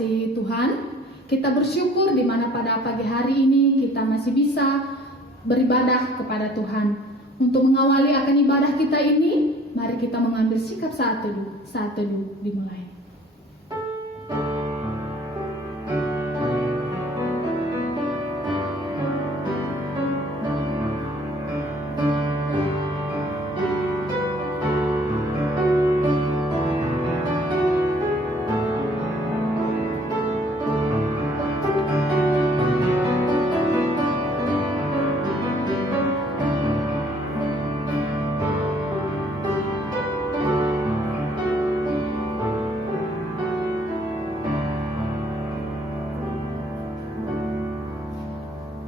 dikasihi Tuhan, kita bersyukur di mana pada pagi hari ini kita masih bisa beribadah kepada Tuhan. Untuk mengawali akan ibadah kita ini, mari kita mengambil sikap saat teduh. Saat teduh dimulai.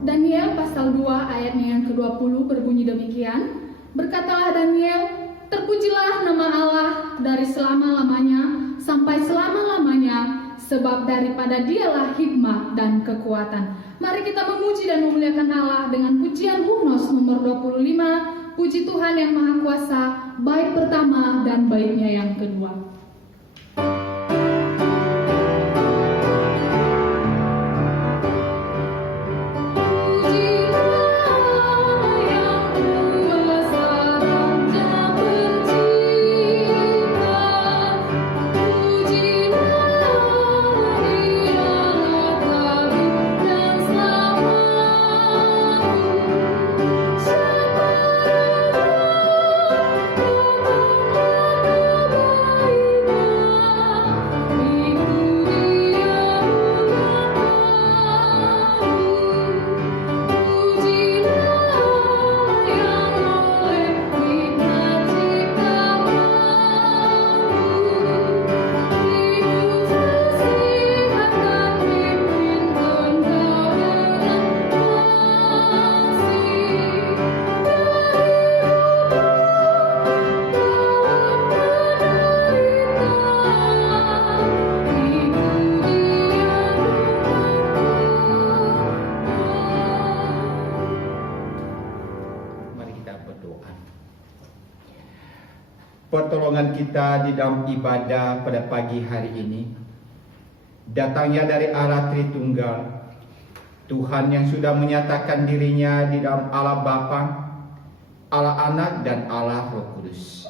Daniel pasal 2 ayatnya yang ke-20 berbunyi demikian. Berkatalah Daniel, terpujilah nama Allah dari selama-lamanya sampai selama-lamanya, sebab daripada dialah hikmat dan kekuatan. Mari kita memuji dan memuliakan Allah dengan pujian Hymnos nomor 25, puji Tuhan yang Maha Kuasa, bait pertama dan baitnya yang kedua. Pertolongan kita di dalam ibadah pada pagi hari ini datangnya dari Allah Tritunggal, Tuhan yang sudah menyatakan dirinya di dalam Allah Bapa, Allah Anak, dan Allah Roh Kudus.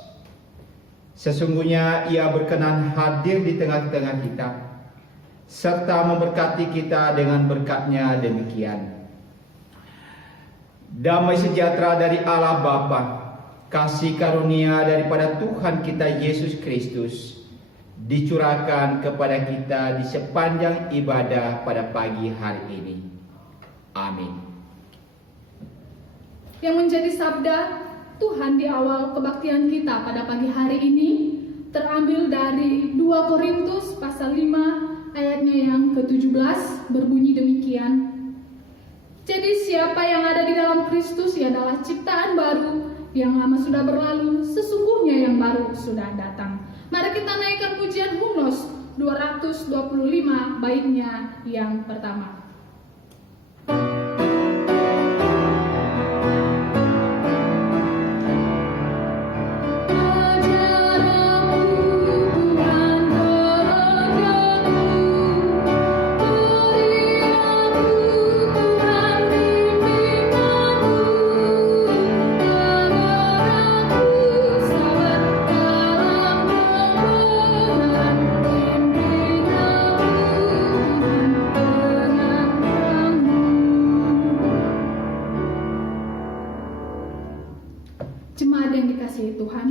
Sesungguhnya Ia berkenan hadir di tengah-tengah kita serta memberkati kita dengan berkat-Nya demikian. Damai sejahtera dari Allah Bapa, kasih karunia daripada Tuhan kita Yesus Kristus dicurahkan kepada kita di sepanjang ibadah pada pagi hari ini. Amin. Yang menjadi sabda Tuhan di awal kebaktian kita pada pagi hari ini terambil dari 2 Korintus pasal 5 ayatnya yang ke-17 berbunyi demikian. Jadi siapa yang ada di dalam Kristus, ia adalah ciptaan baru, yang lama sudah berlalu, sesungguhnya yang baru sudah datang. Mari kita naikkan pujian Hymnos 225 baitnya yang pertama. Jemaat yang dikasihi Tuhan,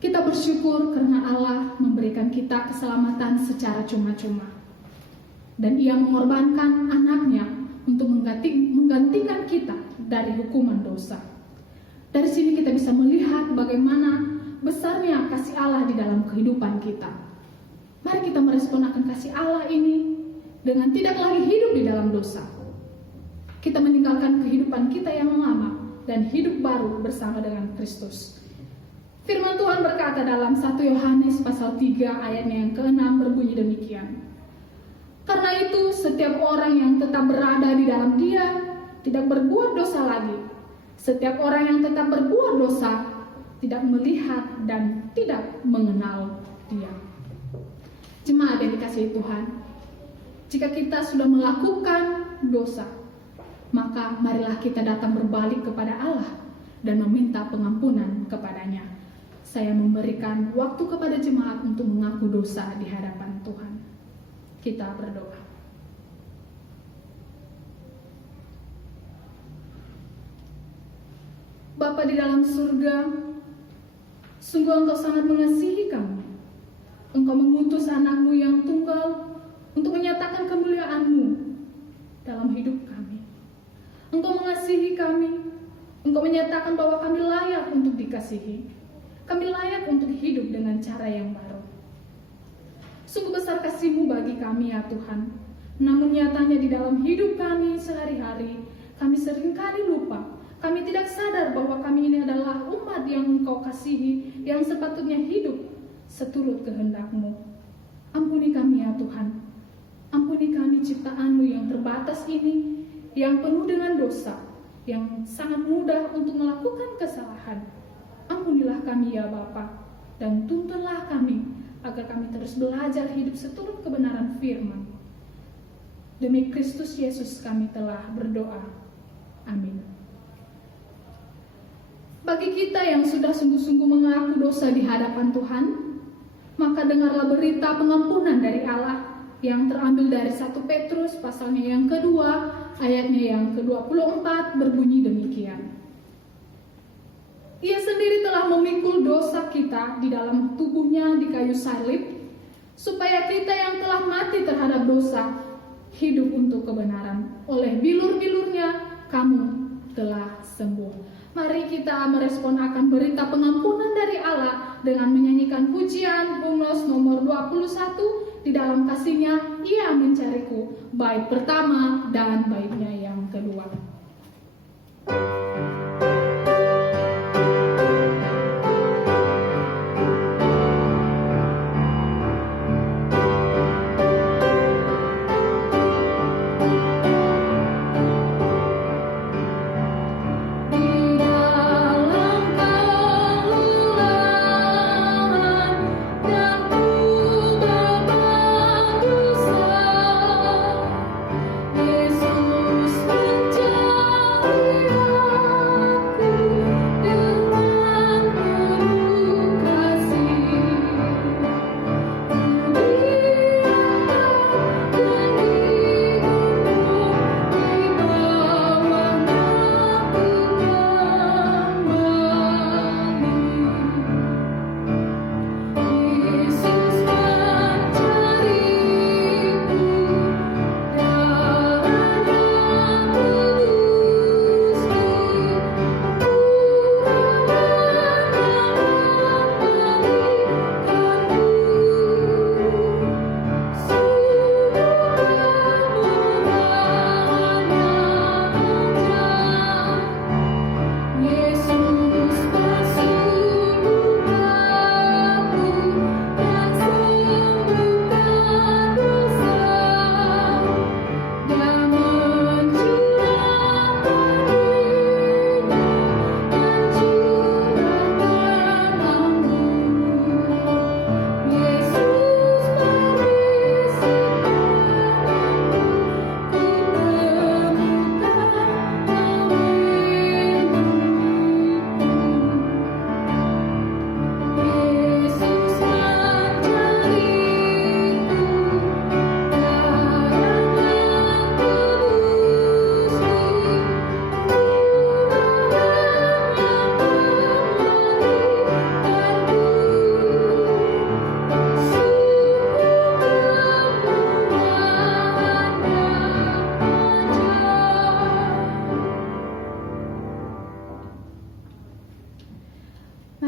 kita bersyukur karena Allah memberikan kita keselamatan secara cuma-cuma. Dan Ia mengorbankan anaknya untuk menggantikan kita dari hukuman dosa. Dari sini kita bisa melihat bagaimana besarnya kasih Allah di dalam kehidupan kita. Mari kita merespon akan kasih Allah ini dengan tidak lagi hidup di dalam dosa. Kita meninggalkan kehidupan kita yang lama dan hidup baru bersama dengan Kristus. Firman Tuhan berkata dalam 1 Yohanes pasal 3 ayatnya yang ke-6 berbunyi demikian. Karena itu setiap orang yang tetap berada di dalam Dia tidak berbuat dosa lagi. Setiap orang yang tetap berbuat dosa tidak melihat dan tidak mengenal Dia. Jemaat yang dikasihi Tuhan, Jika kita sudah melakukan dosa, maka marilah kita datang berbalik kepada Allah dan meminta pengampunan kepadanya. Saya memberikan waktu kepada jemaat untuk mengaku dosa di hadapan Tuhan. Kita berdoa. Bapa di dalam surga, sungguh Engkau sangat mengasihi kami. Engkau mengutus anak-Mu yang tunggal untuk menyatakan kemuliaan-Mu dalam hidup kami. Engkau mengasihi kami. Engkau menyatakan bahwa kami layak untuk dikasihi. Kami layak untuk hidup dengan cara yang baru. Sungguh besar kasih-Mu bagi kami ya Tuhan. Namun nyatanya di dalam hidup kami sehari-hari, kami seringkali lupa. Kami tidak sadar bahwa kami ini adalah umat yang Engkau kasihi, yang sepatutnya hidup seturut kehendak-Mu. Ampuni kami ya Tuhan. Ampuni kami ciptaan-Mu yang terbatas ini, yang penuh dengan dosa, yang sangat mudah untuk melakukan kesalahan. Ampunilah kami ya Bapa, dan tuntunlah kami agar kami terus belajar hidup seturut kebenaran firman. Demi Kristus Yesus kami telah berdoa. Amin. Bagi kita yang sudah sungguh-sungguh mengaku dosa di hadapan Tuhan, maka dengarlah berita pengampunan dari Allah yang terambil dari 1 Petrus pasalnya yang kedua, ayatnya yang ke-24 berbunyi demikian. Ia sendiri telah memikul dosa kita di dalam tubuhnya di kayu salib, supaya kita yang telah mati terhadap dosa hidup untuk kebenaran. Oleh bilur-bilurnya kamu telah sembuh. Mari kita merespon akan berita pengampunan dari Allah dengan menyanyikan pujian Hymnos nomor 21. Di dalam kasih-Nya Ia mencariku, bait pertama dan baitnya yang kedua.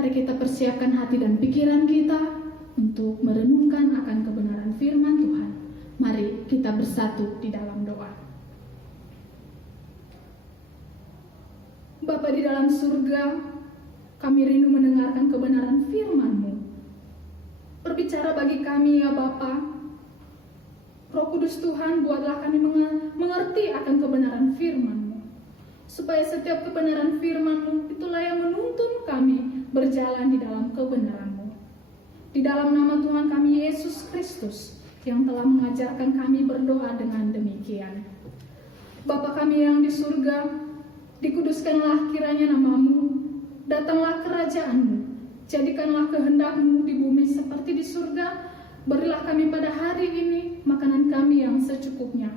Mari kita persiapkan hati dan pikiran kita untuk merenungkan akan kebenaran firman Tuhan. Mari kita bersatu di dalam doa. Bapa di dalam surga, kami rindu mendengarkan kebenaran firman-Mu. Berbicara bagi kami ya Bapa. Roh Kudus Tuhan, buatlah kami mengerti akan kebenaran firman-Mu. Supaya setiap kebenaran firman-Mu itulah yang menuntun kami berjalan di dalam kebenaran-Mu. Di dalam nama Tuhan kami Yesus Kristus, yang telah mengajarkan kami berdoa dengan demikian. Bapa kami yang di surga, dikuduskanlah kiranya namamu, datanglah kerajaan-Mu, jadikanlah kehendak-Mu di bumi seperti di surga. Berilah kami pada hari ini makanan kami yang secukupnya,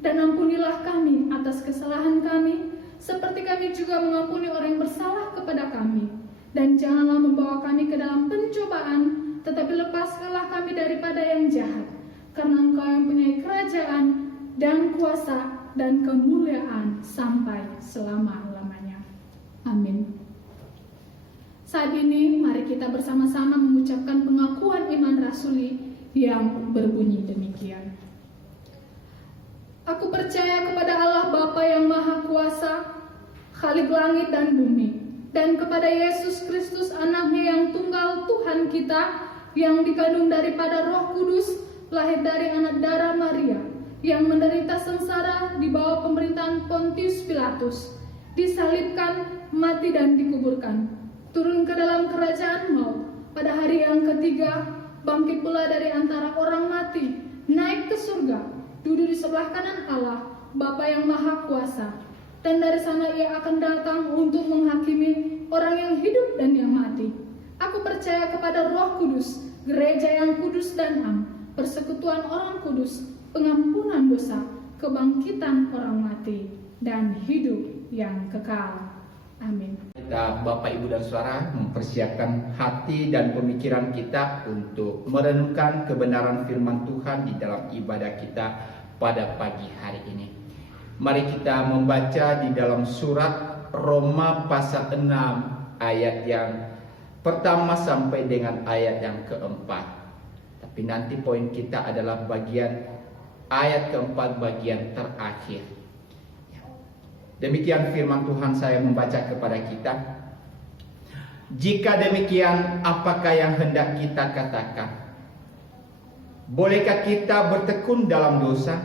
dan ampunilah kami atas kesalahan kami, seperti kami juga mengampuni orang yang bersalah kepada kami. Dan janganlah membawa kami ke dalam pencobaan, tetapi lepaskanlah kami daripada yang jahat. Karena Engkau yang punya kerajaan dan kuasa dan kemuliaan sampai selama-lamanya. Amin. Saat ini mari kita bersama-sama mengucapkan pengakuan iman rasuli yang berbunyi demikian. Aku percaya kepada Allah Bapa yang Maha Kuasa, Khalik langit dan bumi, dan kepada Yesus Kristus anaknya yang tunggal Tuhan kita, yang dikandung daripada Roh Kudus, lahir dari anak darah Maria, yang menderita sengsara di bawah pemerintahan Pontius Pilatus, disalibkan, mati dan dikuburkan, turun ke dalam kerajaan maut, pada hari yang ketiga bangkit pula dari antara orang mati, naik ke surga, duduk di sebelah kanan Allah, Bapa yang Maha Kuasa, dan dari sana Ia akan datang untuk menghakimi orang yang hidup dan yang mati. Aku percaya kepada Roh Kudus, gereja yang kudus dan am, persekutuan orang kudus, pengampunan dosa, kebangkitan orang mati, dan hidup yang kekal. Amin. Kita Bapak, Ibu, dan Saudara mempersiapkan hati dan pemikiran kita untuk merenungkan kebenaran firman Tuhan di dalam ibadah kita pada pagi hari ini. Mari kita membaca di dalam surat Roma pasal 6 ayat yang pertama sampai dengan ayat yang keempat. Tapi nanti poin kita adalah bagian ayat keempat, bagian terakhir. Demikian firman Tuhan, saya membaca kepada kita. Jika demikian, apakah yang hendak kita katakan? Bolehkah kita bertekun dalam dosa,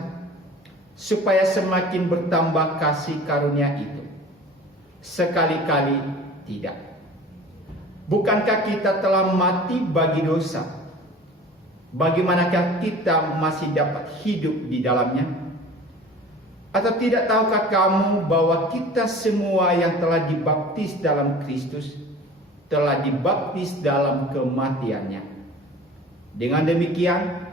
supaya semakin bertambah kasih karunia itu? Sekali-kali tidak. Bukankah kita telah mati bagi dosa? Bagaimanakah kita masih dapat hidup di dalamnya? Atau tidak tahukah kamu bahwa kita semua yang telah dibaptis dalam Kristus telah dibaptis dalam kematiannya? Dengan demikian,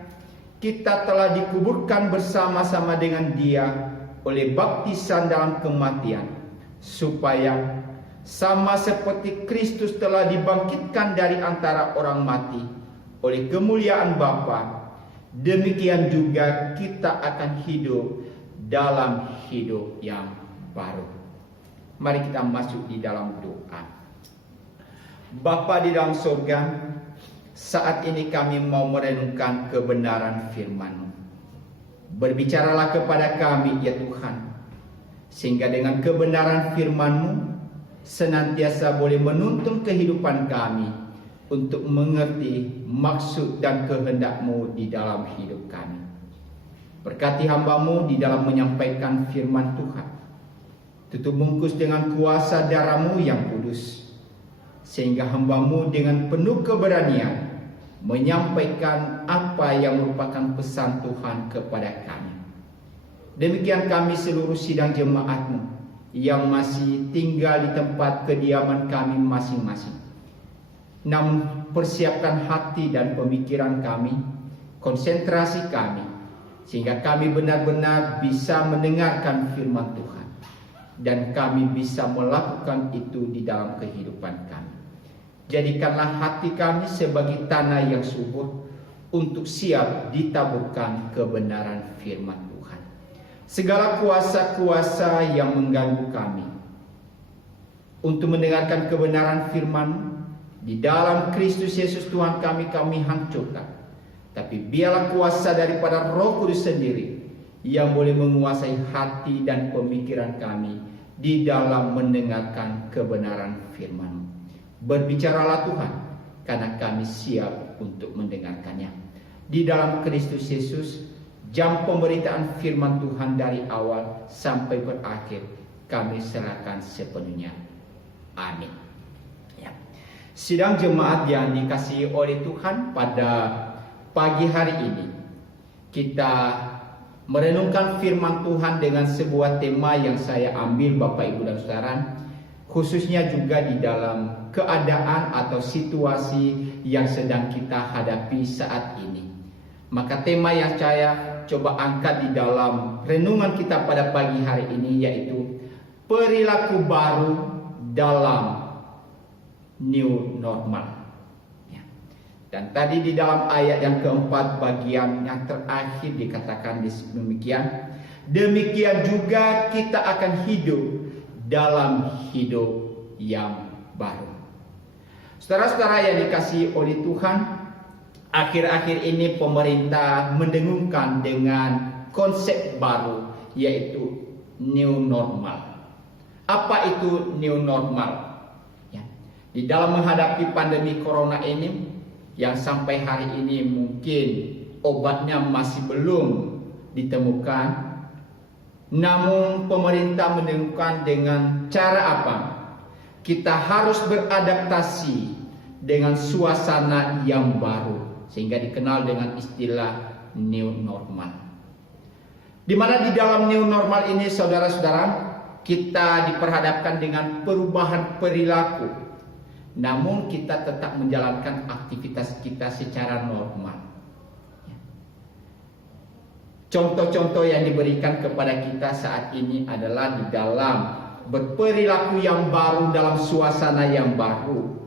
kita telah dikuburkan bersama-sama dengan Dia oleh baptisan dalam kematian, supaya sama seperti Kristus telah dibangkitkan dari antara orang mati oleh kemuliaan Bapa, demikian juga kita akan hidup dalam hidup yang baru. Mari kita masuk di dalam doa. Bapa di dalam surga, saat ini kami mau merenungkan kebenaran firman-Mu. Berbicaralah kepada kami ya Tuhan, sehingga dengan kebenaran firman-Mu senantiasa boleh menuntun kehidupan kami untuk mengerti maksud dan kehendak-Mu di dalam hidup kami. Berkati hamba-Mu di dalam menyampaikan firman Tuhan. Tutup bungkus dengan kuasa darah-Mu yang kudus, sehingga hamba-Mu dengan penuh keberanian menyampaikan apa yang merupakan pesan Tuhan kepada kami. Demikian kami seluruh sidang jemaat-Mu yang masih tinggal di tempat kediaman kami masing-masing. Namun persiapkan hati dan pemikiran kami, konsentrasi kami, sehingga kami benar-benar bisa mendengarkan firman Tuhan, dan kami bisa melakukan itu di dalam kehidupan kami. Jadikanlah hati kami sebagai tanah yang subur untuk siap ditaburkan kebenaran firman Tuhan. Segala kuasa-kuasa yang mengganggu kami untuk mendengarkan kebenaran firman di dalam Kristus Yesus Tuhan kami hancurkan. Tapi biarlah kuasa daripada Roh Kudus sendiri yang boleh menguasai hati dan pemikiran kami di dalam mendengarkan kebenaran firman-Mu. Berbicaralah Tuhan, karena kami siap untuk mendengarkannya. Di dalam Kristus Yesus, jam pemberitaan firman Tuhan dari awal sampai berakhir kami serahkan sepenuhnya. Amin. Ya. Sidang jemaat yang dikasihi oleh Tuhan, pada pagi hari ini kita merenungkan firman Tuhan dengan sebuah tema yang saya ambil Bapak Ibu dan Saudara, khususnya juga di dalam keadaan atau situasi yang sedang kita hadapi saat ini. Maka tema yang saya coba angkat di dalam renungan kita pada pagi hari ini yaitu perilaku baru dalam new normal. Dan tadi di dalam ayat yang keempat bagian yang terakhir dikatakan demikian. Demikian juga kita akan hidup dalam hidup yang baru. Saudara-saudara yang dikasihi oleh Tuhan, akhir-akhir ini pemerintah mendengungkan dengan konsep baru yaitu new normal. Apa itu new normal? Di dalam menghadapi pandemi corona ini, yang sampai hari ini mungkin obatnya masih belum ditemukan, namun pemerintah mendengungkan dengan cara apa? Kita harus beradaptasi dengan suasana yang baru, sehingga dikenal dengan istilah new normal. Di mana di dalam new normal ini, saudara-saudara, kita diperhadapkan dengan perubahan perilaku. Namun kita tetap menjalankan aktivitas kita secara normal. Contoh-contoh yang diberikan kepada kita saat ini adalah di dalam berperilaku yang baru dalam suasana yang baru,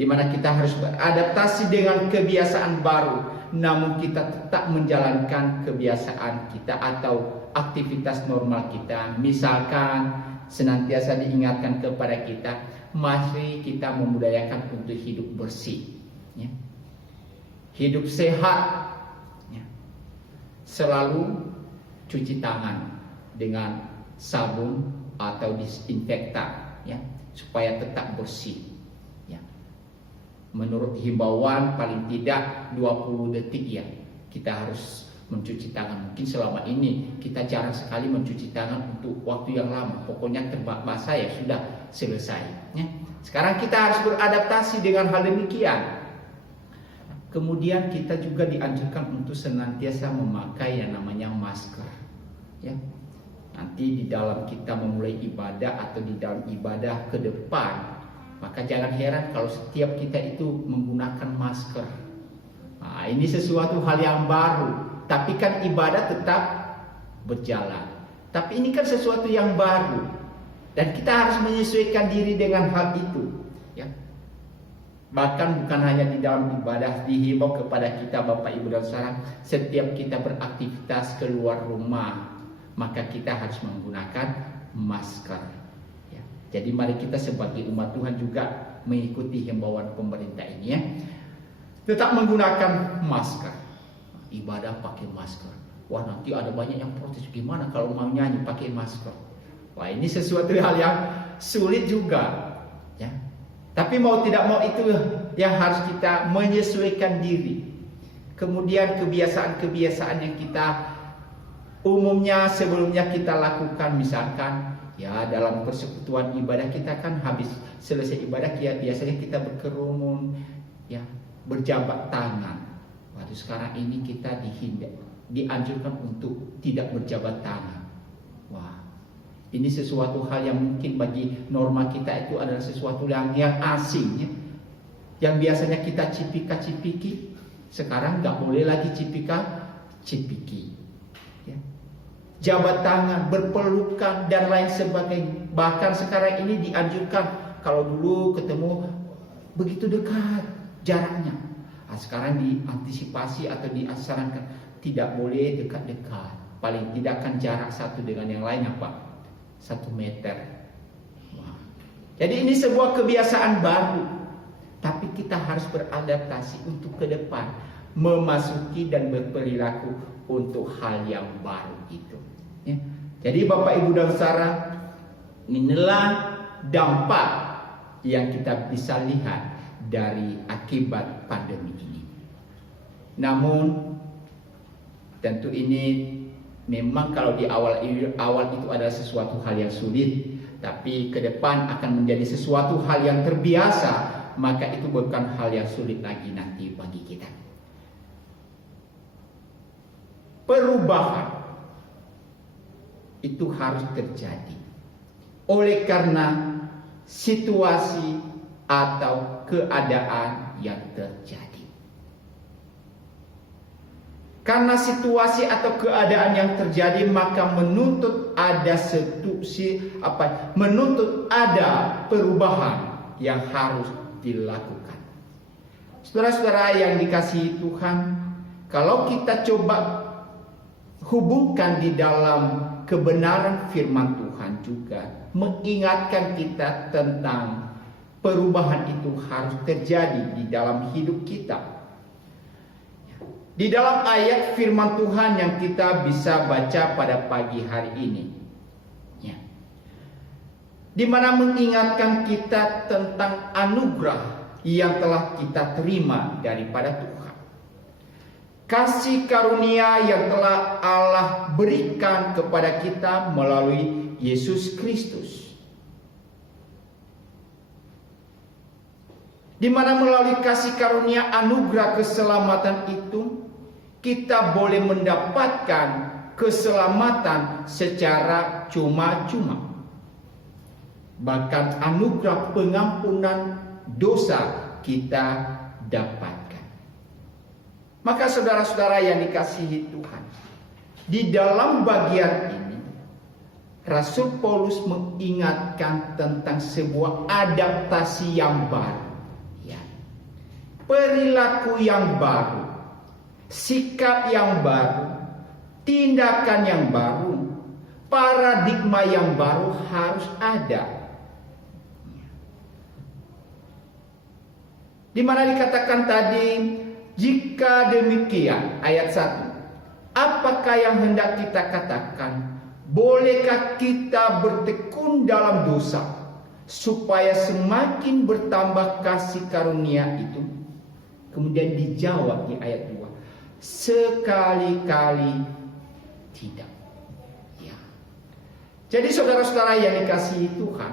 di mana kita harus beradaptasi dengan kebiasaan baru, namun kita tetap menjalankan kebiasaan kita atau aktivitas normal kita. Misalkan senantiasa diingatkan kepada kita, mari kita memudayakan untuk hidup bersih, hidup sehat, selalu cuci tangan dengan sabun atau disinfektan, supaya tetap bersih. Menurut himbauan paling tidak 20 detik kita harus mencuci tangan. Mungkin selama ini kita jarang sekali mencuci tangan untuk waktu yang lama. Pokoknya basah ya sudah selesai. Sekarang kita harus beradaptasi dengan hal demikian. Kemudian kita juga dianjurkan untuk senantiasa memakai yang namanya masker. Nanti di dalam kita memulai ibadah atau di dalam ibadah ke depan, maka jangan heran kalau setiap kita itu menggunakan masker. Nah, ini sesuatu hal yang baru. Tapi kan ibadah tetap berjalan. Tapi ini kan sesuatu yang baru. Dan kita harus menyesuaikan diri dengan hal itu. Bahkan bukan hanya di dalam ibadah, dihimbau kepada kita Bapak Ibu dan Saudara, setiap kita beraktivitas keluar rumah, maka kita harus menggunakan masker. Jadi mari kita sebagai umat Tuhan juga mengikuti himbauan pemerintah ini. Tetap menggunakan masker. Ibadah pakai masker. Wah, nanti ada banyak yang protes, gimana kalau mau nyanyi pakai masker? Wah, ini sesuatu hal yang sulit juga. Tapi mau tidak mau itu yang harus kita menyesuaikan diri. Kemudian kebiasaan-kebiasaan yang kita umumnya sebelumnya kita lakukan, misalkan dalam persekutuan ibadah kita kan habis selesai ibadah biasanya kita berkerumun, berjabat tangan. Waktu sekarang ini kita dianjurkan untuk tidak berjabat tangan. Wah, ini sesuatu hal yang mungkin bagi norma kita itu adalah sesuatu yang asing. Yang biasanya kita cipika-cipiki, sekarang nggak boleh lagi cipika-cipiki. Jabat tangan, berpelukan dan lain sebagainya. Bahkan sekarang ini dianjurkan kalau dulu ketemu begitu dekat jaraknya. Nah, sekarang diantisipasi atau disarankan tidak boleh dekat-dekat. Paling tidak kan jarak satu dengan yang lain 1 meter. Wah. Jadi ini sebuah kebiasaan baru. Tapi kita harus beradaptasi untuk ke depan, memasuki dan berperilaku untuk hal yang baru itu. Jadi Bapak Ibu dan Saudara, inilah dampak yang kita bisa lihat dari akibat pandemi ini. Namun tentu ini memang kalau di awal itu adalah sesuatu hal yang sulit, tapi ke depan akan menjadi sesuatu hal yang terbiasa, maka itu bukan hal yang sulit lagi nanti bagi kita. perubahan itu harus terjadi oleh karena situasi atau keadaan yang terjadi. Karena situasi atau keadaan yang terjadi, maka menuntut ada perubahan yang harus dilakukan. Saudara-saudara yang dikasihi Tuhan, kalau kita coba hubungkan di dalam kebenaran firman Tuhan juga mengingatkan kita tentang perubahan itu harus terjadi di dalam hidup kita. Di dalam ayat firman Tuhan yang kita bisa baca pada pagi hari ini, ya, di mana mengingatkan kita tentang anugerah yang telah kita terima daripada Tuhan, kasih karunia yang telah Allah berikan kepada kita melalui Yesus Kristus, di mana melalui kasih karunia anugerah keselamatan itu kita boleh mendapatkan keselamatan secara cuma-cuma. Bahkan anugerah pengampunan dosa kita dapatkan. Maka saudara-saudara yang dikasihi Tuhan, di dalam bagian ini Rasul Paulus mengingatkan tentang sebuah adaptasi yang baru, ya. Perilaku yang baru, sikap yang baru, tindakan yang baru, paradigma yang baru harus ada. Di mana dikatakan tadi, jika demikian, ayat 1, apakah yang hendak kita katakan? Bolehkah kita bertekun dalam dosa supaya semakin bertambah kasih karunia itu? Kemudian dijawab di ayat 2, sekali-kali tidak. Ya. Jadi saudara-saudara yang dikasihi Tuhan,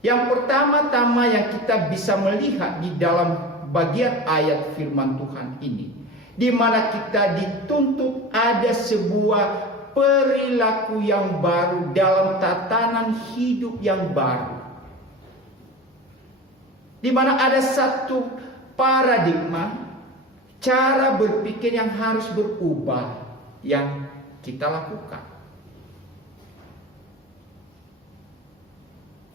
yang pertama-tama yang kita bisa melihat di dalam bagian ayat firman Tuhan ini, di mana kita dituntut ada sebuah perilaku yang baru dalam tatanan hidup yang baru, di mana ada satu paradigma, cara berpikir yang harus berubah yang kita lakukan.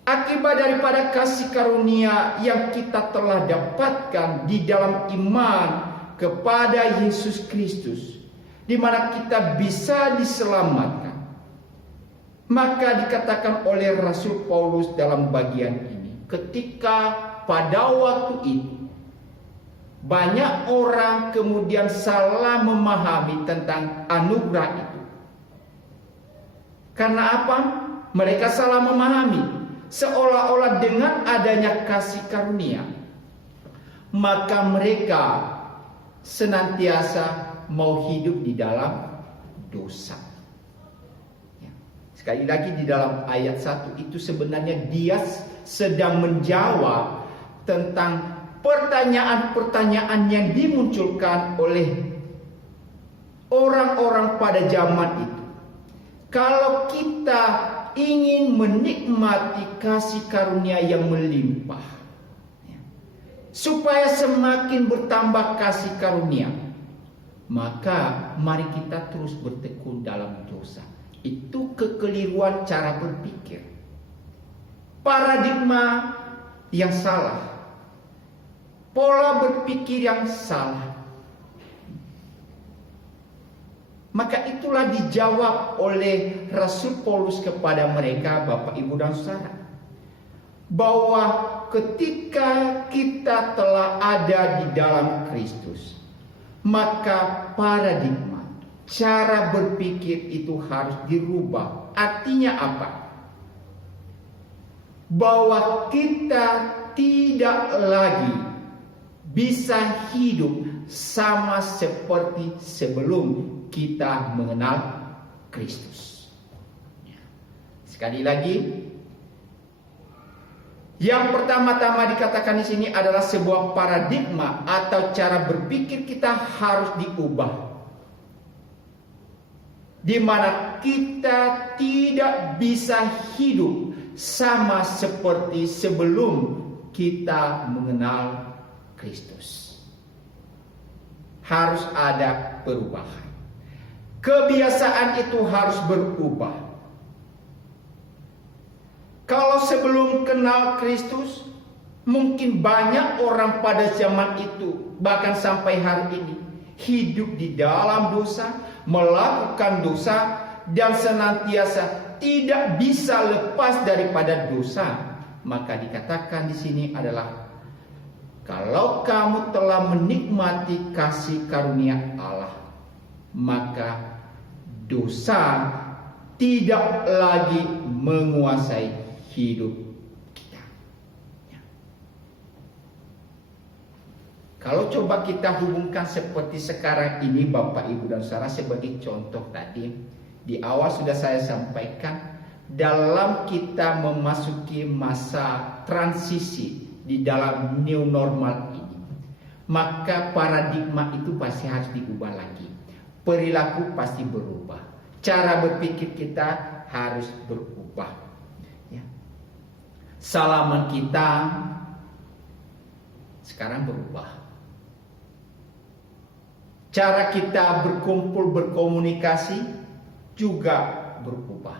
Akibat daripada kasih karunia yang kita telah dapatkan di dalam iman kepada Yesus Kristus, di mana kita bisa diselamatkan, maka dikatakan oleh Rasul Paulus dalam bagian ini, ketika pada waktu itu banyak orang kemudian salah memahami tentang anugerah itu. Karena apa? Mereka salah memahami, seolah-olah dengan adanya kasih karunia, maka mereka senantiasa mau hidup di dalam dosa. Ya. Sekali lagi di dalam ayat 1 itu sebenarnya dia sedang menjawab tentang pertanyaan-pertanyaan yang dimunculkan oleh orang-orang pada zaman itu. Kalau kita ingin menikmati kasih karunia yang melimpah, ya, supaya semakin bertambah kasih karunia, maka mari kita terus bertekun dalam dosa. Itu kekeliruan cara berpikir, paradigma yang salah, pola berpikir yang salah. Maka itulah dijawab oleh Rasul Paulus kepada mereka, Bapak, Ibu, dan Saudara, bahwa ketika kita telah ada di dalam Kristus, maka paradigma, cara berpikir itu harus dirubah. Artinya apa? Bahwa kita tidak lagi bisa hidup sama seperti sebelum kita mengenal Kristus. Sekali lagi, yang pertama-tama dikatakan di sini adalah sebuah paradigma atau cara berpikir kita harus diubah. di mana kita tidak bisa hidup sama seperti sebelum kita mengenal Kristus. Harus ada perubahan. Kebiasaan itu harus berubah. Kalau sebelum kenal Kristus, mungkin banyak orang pada zaman itu, bahkan sampai hari ini, hidup di dalam dosa, melakukan dosa, dan senantiasa tidak bisa lepas daripada dosa. Maka dikatakan di sini adalah, kalau kamu telah menikmati kasih karunia Allah, maka dosa tidak lagi menguasai hidup kita. Kalau coba kita hubungkan seperti sekarang ini, Bapak, Ibu, dan Saudara, sebagai contoh tadi, di awal sudah saya sampaikan, dalam kita memasuki masa transisi di dalam new normal ini, maka paradigma itu pasti harus diubah lagi. Perilaku pasti berubah. Cara berpikir kita harus berubah. Ya. Salaman kita sekarang berubah. Cara kita berkumpul berkomunikasi juga berubah.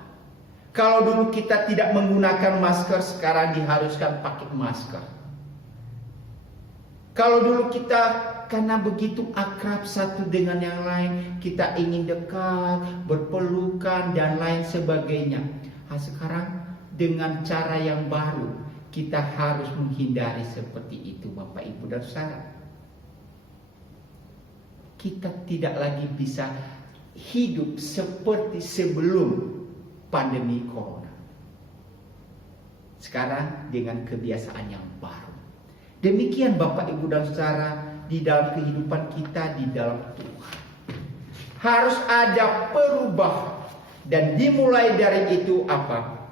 Kalau dulu kita tidak menggunakan masker, sekarang diharuskan pakai masker. Kalau dulu kita karena begitu akrab satu dengan yang lain, kita ingin dekat, berpelukan, dan lain sebagainya. Sekarang dengan cara yang baru, kita harus menghindari seperti itu, Bapak, Ibu, dan Saudara. Kita tidak lagi bisa hidup seperti sebelum pandemi corona. Sekarang dengan kebiasaan yang baru. Demikian, Bapak, Ibu, dan Saudara, di dalam kehidupan kita di dalam Tuhan. Harus ada perubahan. Dan dimulai dari itu apa?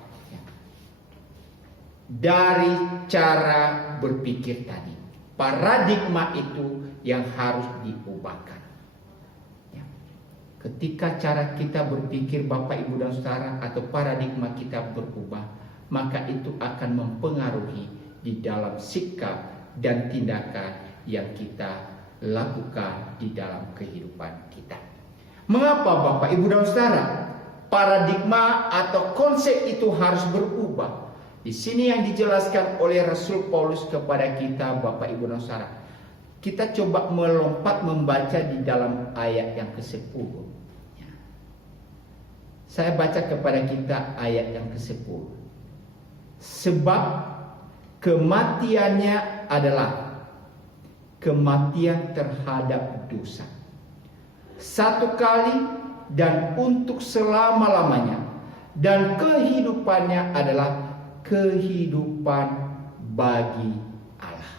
Dari cara berpikir tadi. Paradigma itu yang harus diubahkan. Ketika cara kita berpikir, Bapak, Ibu, dan Saudara, atau paradigma kita berubah, maka itu akan mempengaruhi di dalam sikap dan tindakan yang kita lakukan di dalam kehidupan kita. Mengapa, Bapak, Ibu, dan Saudara, paradigma atau konsep itu harus berubah? Di sini yang dijelaskan oleh Rasul Paulus kepada kita, Bapak, Ibu, dan Saudara. Kita coba melompat membaca di dalam ayat yang ke-10. Saya baca kepada kita ayat yang ke-10. Sebab kematiannya adalah kematian terhadap dosa, satu kali dan untuk selama-lamanya, dan kehidupannya adalah kehidupan bagi Allah.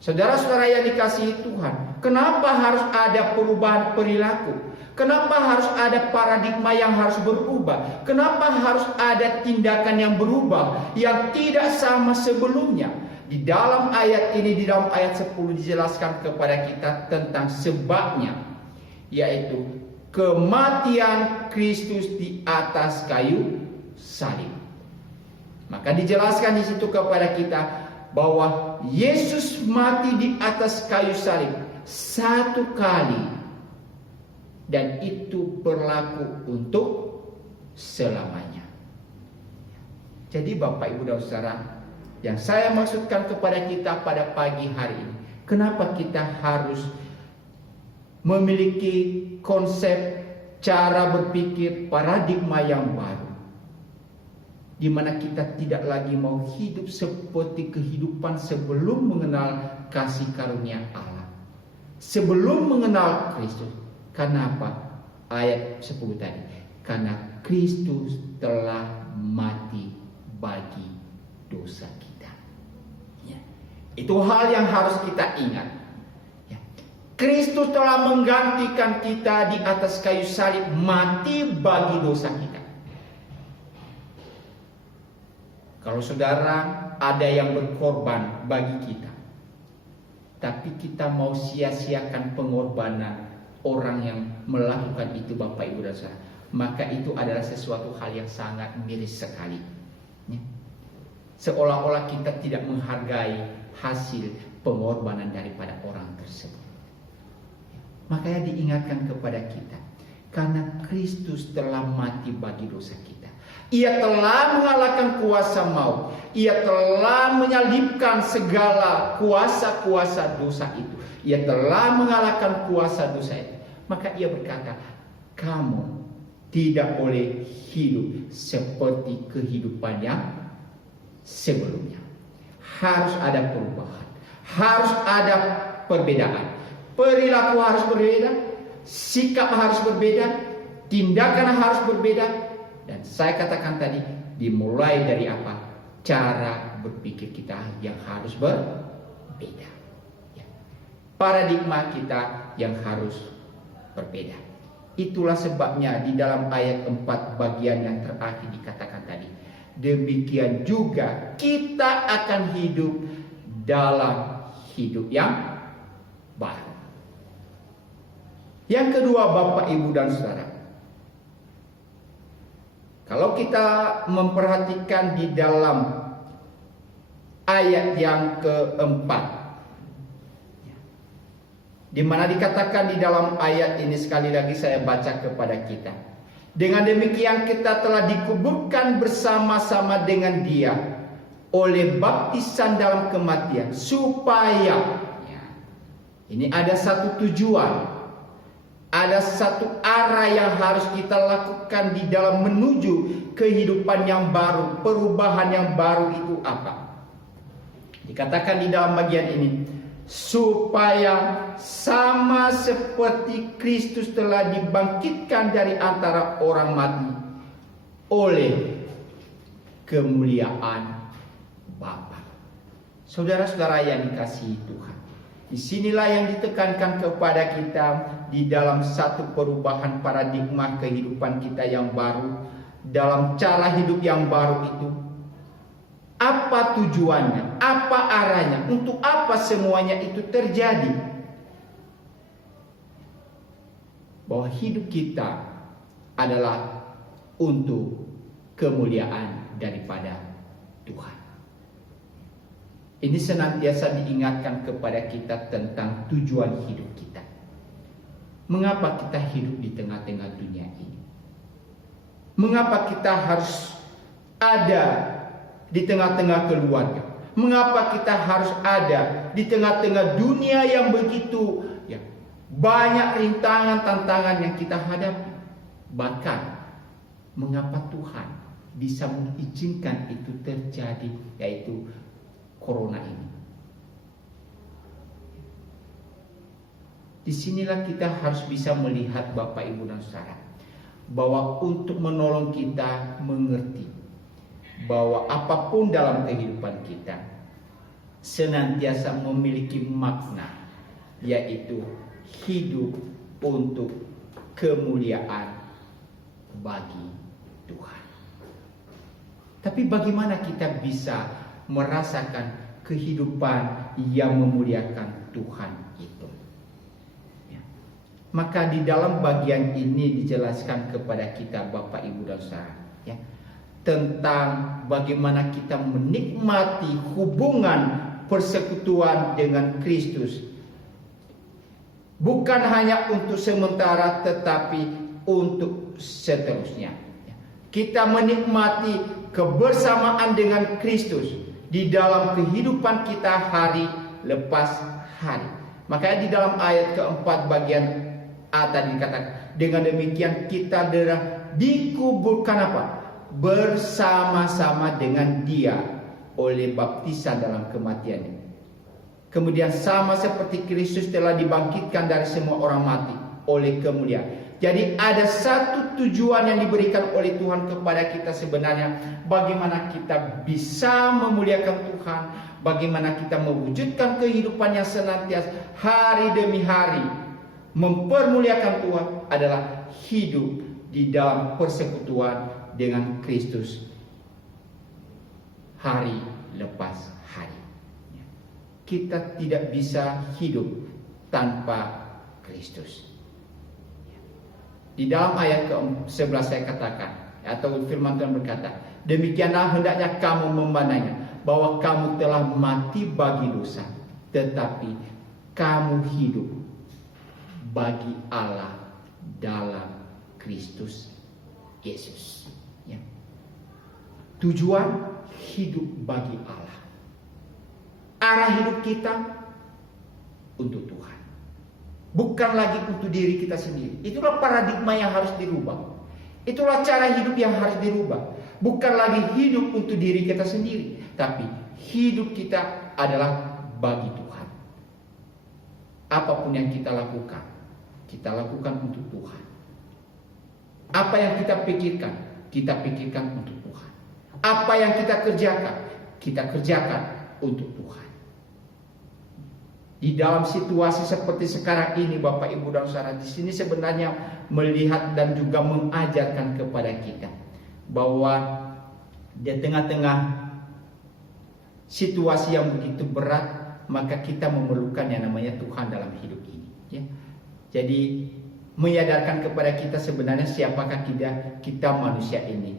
Saudara-saudara yang dikasihi Tuhan, kenapa harus ada perubahan perilaku? Kenapa harus ada paradigma yang harus berubah? Kenapa harus ada tindakan yang berubah, yang tidak sama sebelumnya? Di dalam ayat ini, di dalam ayat 10 dijelaskan kepada kita tentang sebabnya, yaitu kematian Kristus di atas kayu salib. Maka dijelaskan di situ kepada kita bahwa Yesus mati di atas kayu salib satu kali, dan itu berlaku untuk selamanya. Jadi, Bapak, Ibu, dan Saudara, yang saya maksudkan kepada kita pada pagi hari ini, kenapa kita harus memiliki konsep cara berpikir paradigma yang baru, di mana kita tidak lagi mau hidup seperti kehidupan sebelum mengenal kasih karunia Allah, sebelum mengenal Kristus. Kenapa? Ayat 10 tadi. Karena Kristus telah mati bagi dosa kita. Ya. Itu hal yang harus kita ingat. Ya. Kristus telah menggantikan kita di atas kayu salib, mati bagi dosa kita. Kalau saudara ada yang berkorban bagi kita, tapi kita mau sia-siakan pengorbanan orang yang melakukan itu, Bapak, Ibu, dan Saudara, maka itu adalah sesuatu hal yang sangat miris sekali. Ya. Seolah-olah kita tidak menghargai hasil pengorbanan daripada orang tersebut. Makanya diingatkan kepada kita, karena Kristus telah mati bagi dosa kita. Ia telah mengalahkan kuasa maut. Ia telah menyalibkan segala kuasa-kuasa dosa itu. Ia telah mengalahkan kuasa dosa itu. Maka ia berkata, kamu tidak boleh hidup seperti kehidupan yang sebelumnya. Harus ada perubahan. Harus ada perbedaan. Perilaku harus berbeda, sikap harus berbeda, tindakan harus berbeda. Dan saya katakan tadi, dimulai dari apa? Cara berpikir kita yang harus berbeda. Ya. Paradigma kita yang harus berbeda. Itulah sebabnya di dalam ayat 4 bagian yang terakhir dikatakan tadi, demikian juga kita akan hidup dalam hidup yang baru. Yang kedua, Bapak, Ibu, dan Saudara, kalau kita memperhatikan di dalam ayat yang keempat, di mana dikatakan di dalam ayat ini, sekali lagi saya baca kepada kita, dengan demikian kita telah dikuburkan bersama-sama dengan Dia oleh baptisan dalam kematian, supaya, ini ada satu tujuan, ada satu arah yang harus kita lakukan di dalam menuju kehidupan yang baru. Perubahan yang baru itu apa? Dikatakan di dalam bagian ini, supaya sama seperti Kristus telah dibangkitkan dari antara orang mati oleh kemuliaan Bapa. Saudara-saudara yang dikasihi Tuhan, disinilah yang ditekankan kepada kita di dalam satu perubahan paradigma kehidupan kita yang baru, dalam cara hidup yang baru itu. Apa tujuannya? Apa arahnya? Untuk apa semuanya itu terjadi? Bahwa hidup kita adalah untuk kemuliaan daripada Tuhan. Ini senantiasa diingatkan kepada kita tentang tujuan hidup kita. Mengapa kita hidup di tengah-tengah dunia ini? Mengapa kita harus ada di tengah-tengah keluarga? Mengapa kita harus ada di tengah-tengah dunia yang begitu banyak rintangan, tantangan yang kita hadapi? Bahkan, mengapa Tuhan bisa mengizinkan itu terjadi, yaitu Corona ini? Disinilah kita harus bisa melihat, Bapak, Ibu, dan Saudara, bahwa untuk menolong kita mengerti bahwa apapun dalam kehidupan kita senantiasa memiliki makna, yaitu hidup untuk kemuliaan bagi Tuhan. Tapi bagaimana kita bisa merasakan kehidupan yang memuliakan Tuhan itu? Maka di dalam bagian ini dijelaskan kepada kita, Bapak, Ibu, dan Saudara, tentang bagaimana kita menikmati hubungan persekutuan dengan Kristus. Bukan hanya untuk sementara, tetapi untuk seterusnya. Kita menikmati kebersamaan dengan Kristus di dalam kehidupan kita hari lepas hari. Makanya di dalam ayat keempat bagian A tadi dikatakan, dengan demikian kita dikuburkan apa? Bersama-sama dengan Dia oleh baptisan dalam kematiannya. Kemudian sama seperti Kristus telah dibangkitkan dari semua orang mati oleh kemuliaan. Jadi ada satu tujuan yang diberikan oleh Tuhan kepada kita sebenarnya, bagaimana kita bisa memuliakan Tuhan, bagaimana kita mewujudkan kehidupan yang senantiasa hari demi hari mempermuliakan Tuhan, adalah hidup di dalam persekutuan dengan Kristus hari lepas hari. Kita tidak bisa hidup tanpa Kristus. Di dalam ayat ke-11 saya katakan, atau firman Tuhan berkata, demikianlah hendaknya kamu memandangnya, bahwa kamu telah mati bagi dosa, tetapi kamu hidup bagi Allah dalam Kristus Yesus. Ya. Tujuan hidup bagi Allah. Arah hidup kita untuk Tuhan. Bukan lagi untuk diri kita sendiri. Itulah paradigma yang harus dirubah. Itulah cara hidup yang harus dirubah. Bukan lagi hidup untuk diri kita sendiri, tapi hidup kita adalah bagi Tuhan. Apapun yang kita lakukan untuk Tuhan. Apa yang kita pikirkan untuk Tuhan. Apa yang kita kerjakan untuk Tuhan. Di dalam situasi seperti sekarang ini, Bapak, Ibu, dan Saudara, di sini sebenarnya melihat dan juga mengajarkan kepada kita bahwa di tengah-tengah situasi yang begitu berat, maka kita memerlukan yang namanya Tuhan dalam hidup ini. Ya. Jadi menyadarkan kepada kita sebenarnya siapakah kita manusia ini.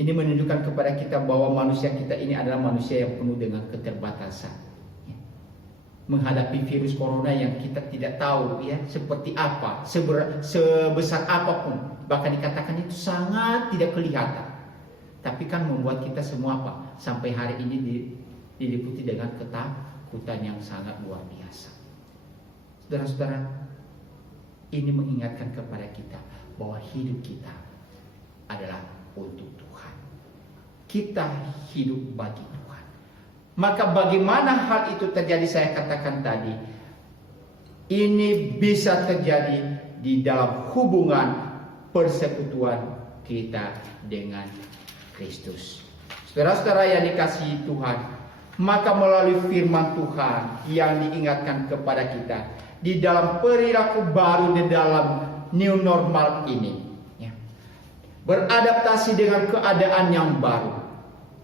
Ini menunjukkan kepada kita bahwa manusia kita ini adalah manusia yang penuh dengan keterbatasan. Menghadapi virus corona yang kita tidak tahu ya seperti apa, sebesar apapun, bahkan dikatakan itu sangat tidak kelihatan, tapi kan membuat kita semua sampai hari ini diliputi dengan ketakutan yang sangat luar biasa. Saudara-saudara, ini mengingatkan kepada kita bahwa hidup kita adalah untuk Tuhan. Kita hidup bagi Tuhan. Maka bagaimana hal itu terjadi, saya katakan tadi, ini bisa terjadi di dalam hubungan persekutuan kita dengan Kristus. Saudara-saudara yang dikasihi Tuhan, maka melalui firman Tuhan yang diingatkan kepada kita di dalam perilaku baru, di dalam new normal ini, ya, beradaptasi dengan keadaan yang baru,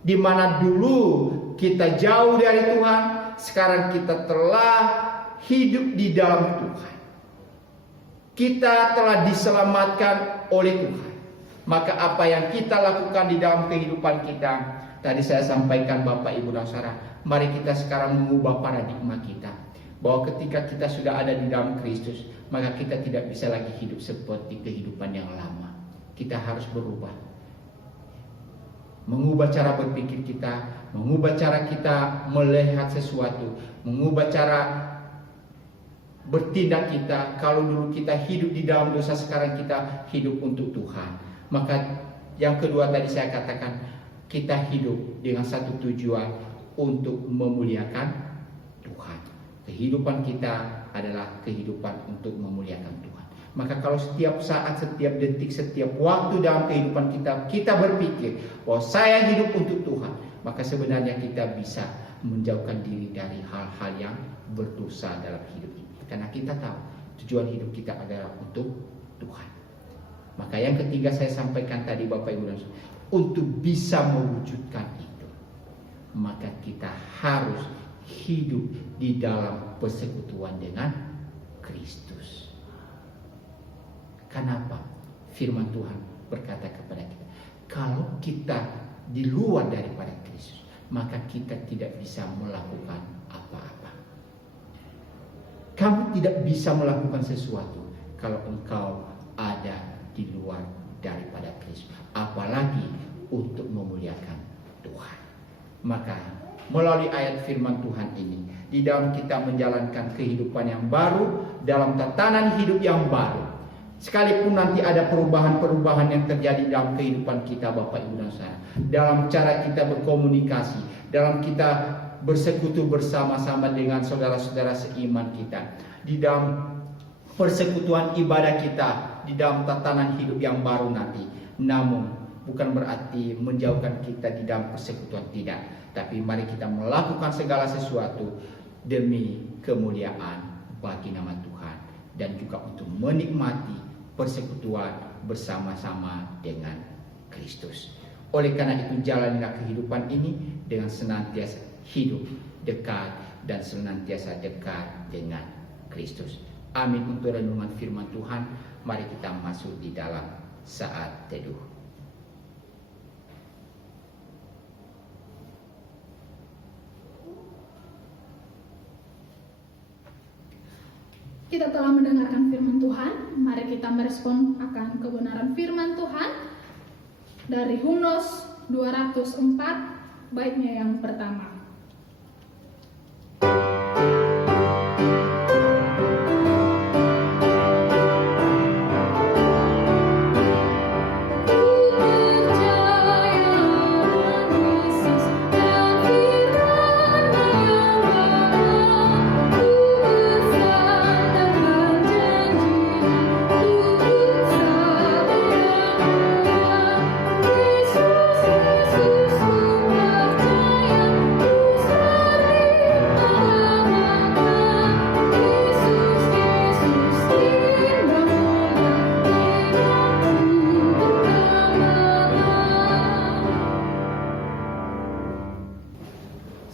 di mana dulu kita jauh dari Tuhan, sekarang kita telah hidup di dalam Tuhan. Kita telah diselamatkan oleh Tuhan. Maka apa yang kita lakukan di dalam kehidupan kita, tadi saya sampaikan Bapak, Ibu, dan Saudara, mari kita sekarang mengubah paradigma kita. Bahwa ketika kita sudah ada di dalam Kristus, maka kita tidak bisa lagi hidup seperti kehidupan yang lama. Kita harus berubah. Mengubah cara berpikir kita, mengubah cara kita melihat sesuatu, mengubah cara bertindak kita. Kalau dulu kita hidup di dalam dosa, sekarang kita hidup untuk Tuhan. Maka yang kedua tadi saya katakan, kita hidup dengan satu tujuan, untuk memuliakan Tuhan. Kehidupan kita adalah kehidupan untuk memuliakan Tuhan. Maka kalau setiap saat, setiap detik, setiap waktu dalam kehidupan kita berpikir bahwa saya hidup untuk Tuhan, maka sebenarnya kita bisa menjauhkan diri dari hal-hal yang berdosa dalam hidup ini. Karena kita tahu tujuan hidup kita adalah untuk Tuhan. Maka yang ketiga saya sampaikan tadi, Bapak, Ibu, dan Saudara, untuk bisa mewujudkan itu, maka kita harus hidup di dalam persekutuan dengan Kristus. Kenapa? Firman Tuhan berkata kepada kita, kalau kita di luar daripada Kristus, maka kita tidak bisa melakukan apa-apa. Kamu tidak bisa melakukan sesuatu kalau engkau ada di luar daripada Kristus, apalagi untuk memuliakan Tuhan. Maka melalui ayat firman Tuhan ini, di dalam kita menjalankan kehidupan yang baru, dalam tatanan hidup yang baru, sekalipun nanti ada perubahan-perubahan yang terjadi dalam kehidupan kita, Bapak, Ibu, dan Saudara, dalam cara kita berkomunikasi, dalam kita bersekutu bersama-sama dengan saudara-saudara seiman kita, di dalam persekutuan ibadah kita, di dalam tatanan hidup yang baru nanti. Namun bukan berarti menjauhkan kita di dalam persekutuan, tidak. Tapi mari kita melakukan segala sesuatu demi kemuliaan bagi nama Tuhan, dan juga untuk menikmati persekutuan bersama-sama dengan Kristus. Oleh karena itu, jalanilah kehidupan ini dengan senantiasa hidup dekat dan senantiasa dekat dengan Kristus. Amin untuk renungan firman Tuhan. Mari kita masuk di dalam saat teduh. Kita telah mendengarkan firman Tuhan, mari kita merespon akan kebenaran firman Tuhan dari Huruf 204, baitnya yang pertama.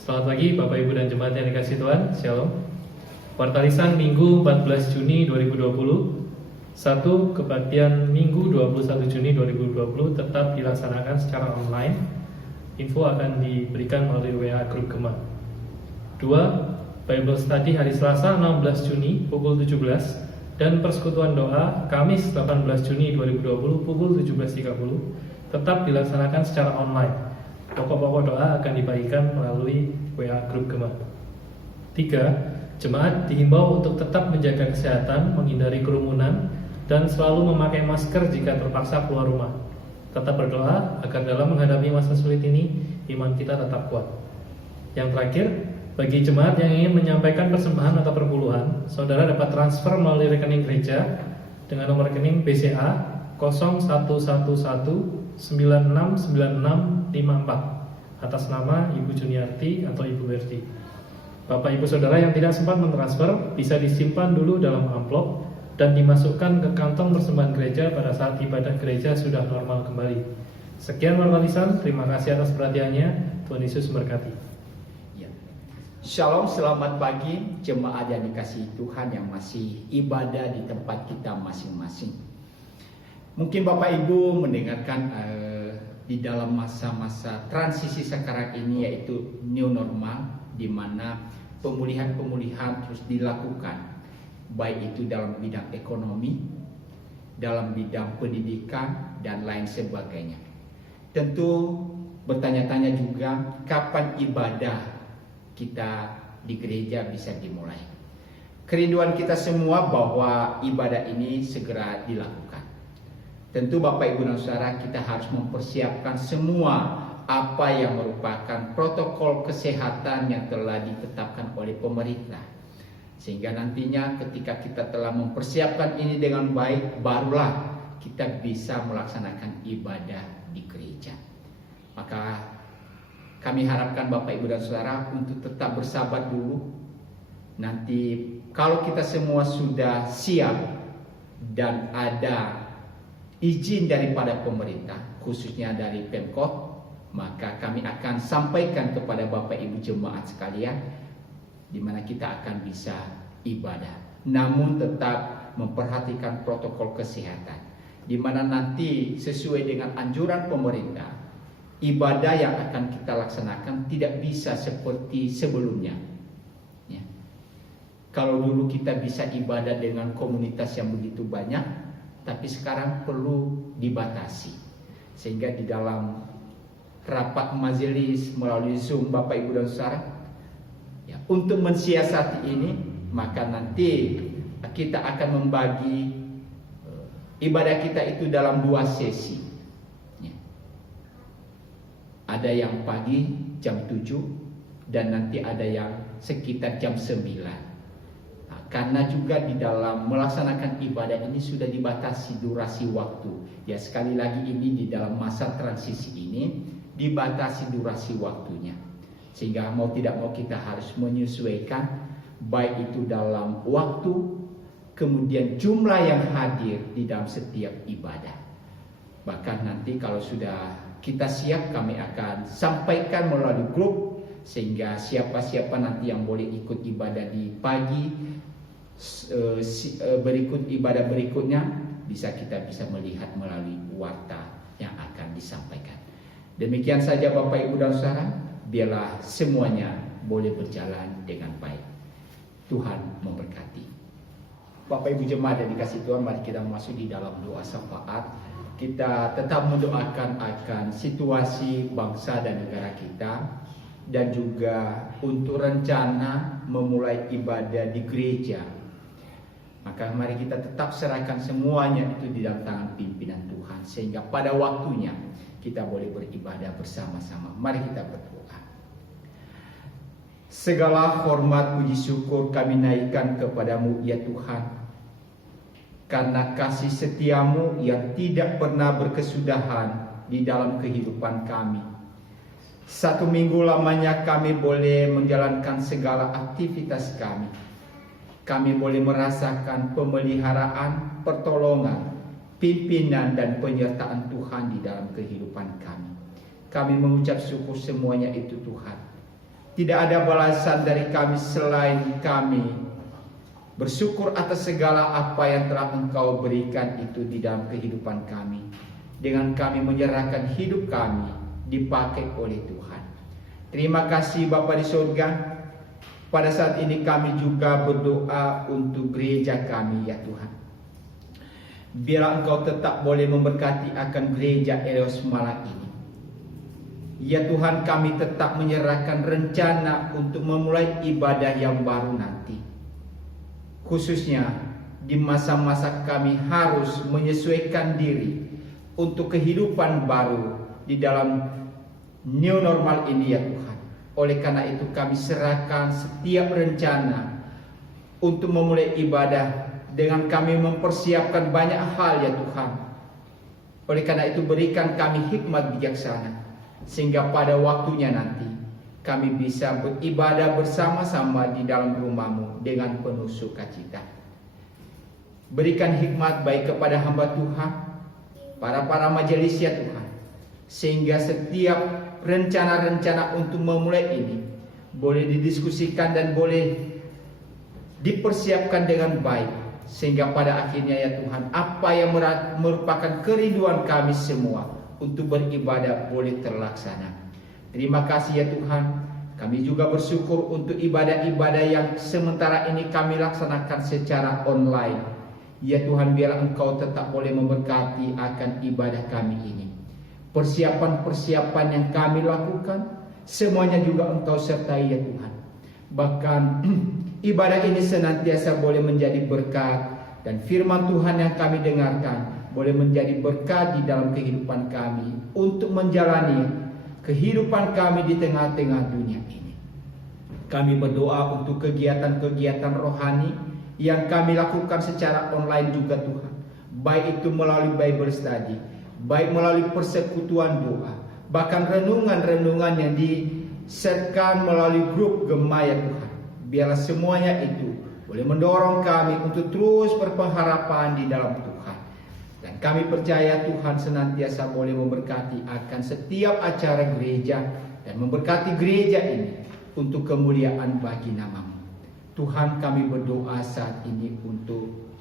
Selamat pagi Bapak Ibu dan Jemaat yang dikasihi Tuhan, Shalom. Wartalisan Minggu 14 Juni 2020, satu kebaktian Minggu 21 Juni 2020 tetap dilaksanakan secara online. Info akan diberikan melalui WA Grup Gema. 2. Bible Study hari Selasa 16 Juni pukul 17 dan persekutuan doa Kamis 18 Juni 2020 pukul 17.30 tetap dilaksanakan secara online. Pokok-pokok doa akan dibagikan melalui WA Grup Gema. 3. Jemaat dihimbau untuk tetap menjaga kesehatan, menghindari kerumunan, dan selalu memakai masker jika terpaksa keluar rumah. Tetap berdoa agar dalam menghadapi masa sulit ini, iman kita tetap kuat. Yang terakhir, bagi jemaat yang ingin menyampaikan persembahan atau perpuluhan, saudara dapat transfer melalui rekening gereja dengan nomor rekening BCA 0111969654 atas nama Ibu Juniarti atau Ibu Werti. Bapak Ibu Saudara yang tidak sempat mentransfer bisa disimpan dulu dalam amplop dan dimasukkan ke kantong persembahan gereja pada saat ibadah gereja sudah normal kembali. Sekian wartalisan, terima kasih atas perhatiannya. Tuhan Yesus memberkati. Ya. Shalom, selamat pagi jemaat yang dikasihi Tuhan yang masih ibadah di tempat kita masing-masing. Mungkin Bapak Ibu mendengarkan di dalam masa-masa transisi sekarang ini, yaitu new normal, di mana pemulihan-pemulihan terus dilakukan, baik itu dalam bidang ekonomi, dalam bidang pendidikan, dan lain sebagainya. Tentu bertanya-tanya juga kapan ibadah kita di gereja bisa dimulai. Kerinduan kita semua bahwa ibadah ini segera dilakukan. Tentu Bapak Ibu dan Saudara, kita harus mempersiapkan semua apa yang merupakan protokol kesehatan yang telah ditetapkan oleh pemerintah. Sehingga nantinya ketika kita telah mempersiapkan ini dengan baik, barulah kita bisa melaksanakan ibadah di gereja. Maka kami harapkan Bapak Ibu dan Saudara untuk tetap bersabar dulu. Nanti kalau kita semua sudah siap dan ada izin daripada pemerintah, khususnya dari Pemkot, maka kami akan sampaikan kepada Bapak Ibu jemaat sekalian di mana kita akan bisa ibadah, namun tetap memperhatikan protokol kesehatan, di mana nanti sesuai dengan anjuran pemerintah, ibadah yang akan kita laksanakan tidak bisa seperti sebelumnya. Ya. Kalau dulu kita bisa ibadah dengan komunitas yang begitu banyak, tapi sekarang perlu dibatasi. Sehingga di dalam rapat majelis melalui Zoom Bapak Ibu dan Saudara, ya, untuk mensiasati ini, maka nanti kita akan membagi ibadah kita itu dalam 2 sesi. Ya. Ada yang pagi jam 7 dan nanti ada yang sekitar jam 9. Karena juga di dalam melaksanakan ibadah ini sudah dibatasi durasi waktu. Ya, sekali lagi ini di dalam masa transisi ini dibatasi durasi waktunya. Sehingga mau tidak mau kita harus menyesuaikan, baik itu dalam waktu, kemudian jumlah yang hadir di dalam setiap ibadah. Bahkan nanti kalau sudah kita siap, kami akan sampaikan melalui grup, sehingga siapa-siapa nanti yang boleh ikut ibadah di pagi berikut ibadah berikutnya kita bisa melihat melalui warta yang akan disampaikan. Demikian saja Bapak Ibu dan Saudara, biarlah semuanya boleh berjalan dengan baik. Tuhan memberkati. Bapak Ibu jemaat yang dikasihi Tuhan, mari kita masuk di dalam doa syafaat. Kita tetap mendoakan akan situasi bangsa dan negara kita, dan juga untuk rencana memulai ibadah di gereja. Maka mari kita tetap serahkan semuanya itu di dalam tangan pimpinan Tuhan, sehingga pada waktunya kita boleh beribadah bersama-sama. Mari kita berdoa. Segala hormat puji syukur kami naikkan kepadamu ya Tuhan, karena kasih setiamu yang tidak pernah berkesudahan di dalam kehidupan kami. 1 minggu lamanya kami boleh menjalankan segala aktivitas kami. Kami boleh merasakan pemeliharaan, pertolongan, pimpinan dan penyertaan Tuhan di dalam kehidupan kami. Kami mengucap syukur semuanya itu Tuhan. Tidak ada balasan dari kami selain kami bersyukur atas segala apa yang telah Engkau berikan itu di dalam kehidupan kami. Dengan kami menyerahkan hidup kami dipakai oleh Tuhan. Terima kasih Bapa di surga. Pada saat ini kami juga berdoa untuk gereja kami ya Tuhan. Biarlah Engkau tetap boleh memberkati akan gereja Eleos Malang ini. Ya Tuhan, kami tetap menyerahkan rencana untuk memulai ibadah yang baru nanti. Khususnya di masa-masa kami harus menyesuaikan diri untuk kehidupan baru di dalam new normal ini ya Tuhan. Oleh karena itu kami serahkan setiap rencana untuk memulai ibadah dengan kami mempersiapkan banyak hal ya Tuhan. Oleh karena itu berikan kami hikmat bijaksana, sehingga pada waktunya nanti kami bisa beribadah bersama-sama di dalam rumah-Mu dengan penuh sukacita. Berikan hikmat baik kepada hamba Tuhan, para majelis ya Tuhan, sehingga setiap rencana-rencana untuk memulai ini boleh didiskusikan dan boleh dipersiapkan dengan baik, sehingga pada akhirnya ya Tuhan, apa yang merupakan kerinduan kami semua untuk beribadah boleh terlaksana. Terima kasih ya Tuhan. Kami juga bersyukur untuk ibadah-ibadah yang sementara ini kami laksanakan secara online. Ya Tuhan, biar Engkau tetap boleh memberkati akan ibadah kami ini. Persiapan-persiapan yang kami lakukan, semuanya juga Engkau sertai ya Tuhan. Bahkan ibadah ini senantiasa boleh menjadi berkat, dan firman Tuhan yang kami dengarkan boleh menjadi berkat di dalam kehidupan kami untuk menjalani kehidupan kami di tengah-tengah dunia ini. Kami berdoa untuk kegiatan-kegiatan rohani yang kami lakukan secara online juga Tuhan. Baik itu melalui Bible study, baik melalui persekutuan doa, bahkan renungan-renungan yang disertakan melalui grup Gema ya Tuhan. Biarlah semuanya itu boleh mendorong kami untuk terus berpengharapan di dalam Tuhan. Dan kami percaya Tuhan senantiasa boleh memberkati akan setiap acara gereja dan memberkati gereja ini untuk kemuliaan bagi nama-Mu. Tuhan, kami berdoa saat ini untuk